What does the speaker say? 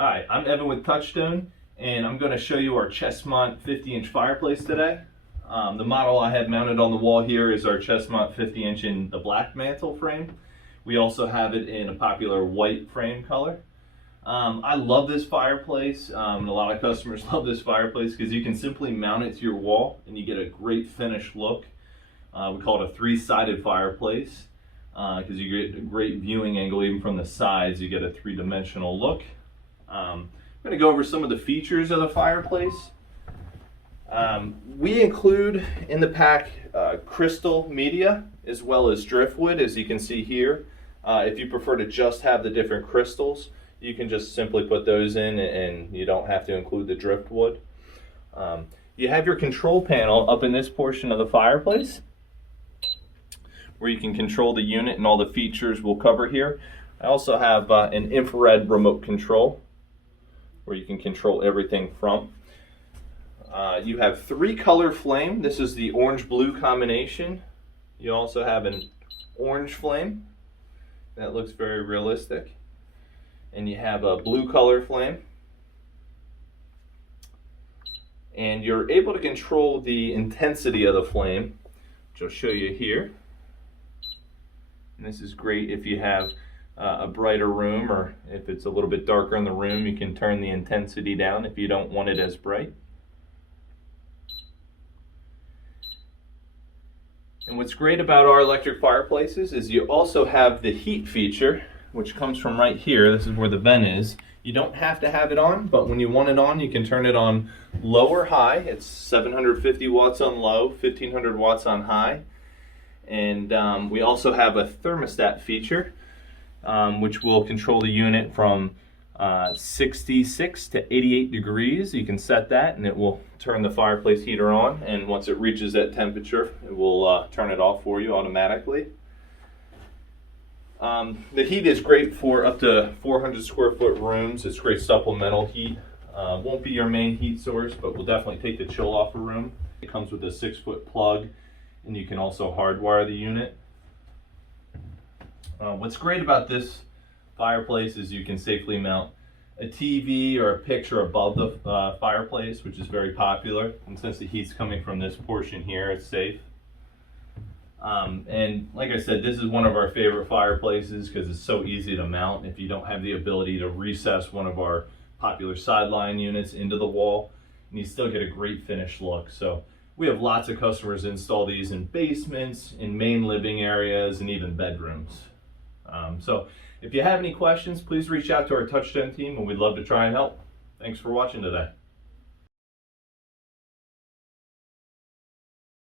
Hi, I'm Evan with Touchstone, and I'm going to show you our Chesmont 50-inch fireplace today. The model I have mounted on the wall here is our Chesmont 50-inch in the black mantle frame. We also have it in a popular white frame color. I love this fireplace, and a lot of customers love this fireplace because you can simply mount it to your wall and you get a great finished look. We call it a three-sided fireplace because you get a great viewing angle even from the sides. You get a three-dimensional look. I'm going to go over some of the features of the fireplace. We include in the pack crystal media as well as driftwood, as you can see here. If you prefer to just have the different crystals, you can just simply put those in and you don't have to include the driftwood. You have your control panel up in this portion of the fireplace where you can control the unit and all the features we'll cover here. I also have an infrared remote control where you can control everything from. You have 3-color flame. This is the orange-blue combination. You also have an orange flame that looks very realistic. And you have a blue color flame. And you're able to control the intensity of the flame, which I'll show you here. And this is great if you have a brighter room, or if it's a little bit darker in the room, you can turn the intensity down if you don't want it as bright. And what's great about our electric fireplaces is you also have the heat feature, which comes from right here. This is where the vent is. You don't have to have it on, but when you want it on, you can turn it on low or high. It's 750 watts on low, 1500 watts on high. And we also have a thermostat feature, which will control the unit from 66 to 88 degrees. You can set that and it will turn the fireplace heater on, and once it reaches that temperature it will turn it off for you automatically. The heat is great for up to 400 square foot rooms. It's great supplemental heat. Won't be your main heat source, but will definitely take the chill off a room. It comes with a 6-foot plug, and you can also hardwire the unit. What's great about this fireplace is you can safely mount a TV or a picture above the fireplace, which is very popular. And since the heat's coming from this portion here, it's safe. And like I said, this is one of our favorite fireplaces because it's so easy to mount. If you don't have the ability to recess one of our popular sideline units into the wall, and you still get a great finished look. So we have lots of customers install these in basements, in main living areas, and even bedrooms. So if you have any questions, please reach out to our Touchstone team and we'd love to try and help. Thanks for watching today.